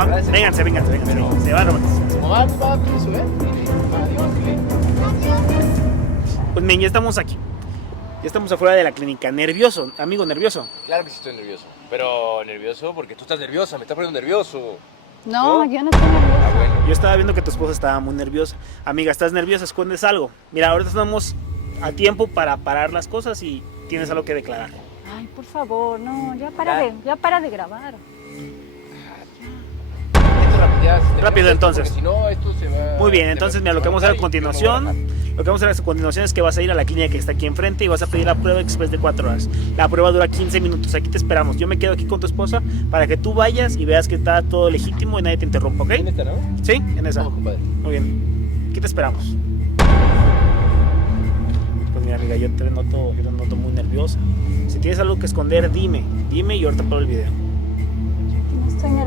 Va, Gracias. vénganse. Pero- Se van nomás. Va, eso, ¿eh? Adiós, güey. Pues bien, ya estamos aquí. Ya estamos afuera de la clínica. Nervioso, amigo, nervioso. Claro que sí estoy nervioso. Pero nervioso porque tú estás nerviosa, me estás poniendo nervioso. No, ¿No? yo no estoy nerviosa. Ah, bueno. Yo estaba viendo que tu esposa estaba muy nerviosa. Amiga, ¿estás nerviosa? ¿Escondes algo? Mira, ahorita estamos a tiempo para parar las cosas y tienes algo que declarar. Ay, por favor, no, ya para de grabar. Esto rapidez, Rápido, entonces. Porque si no, esto se va. Muy bien, se entonces va- mira, lo se que va vamos a hacer a y yo me voy continuación, bajar. lo que vamos a hacer a continuación es que vas a ir a la clínica que está aquí enfrente y vas a pedir la prueba express de 4 horas. La prueba dura 15 minutos, aquí te esperamos. Yo me quedo aquí con tu esposa para que tú vayas y veas que está todo legítimo y nadie te interrumpa, ¿ok? ¿En esta, no? Sí, en esa. Vamos, compadre. Muy bien, aquí te esperamos. Pues mira, amiga, yo te noto muy nerviosa. Si tienes algo que esconder, dime y ahorita paro el video.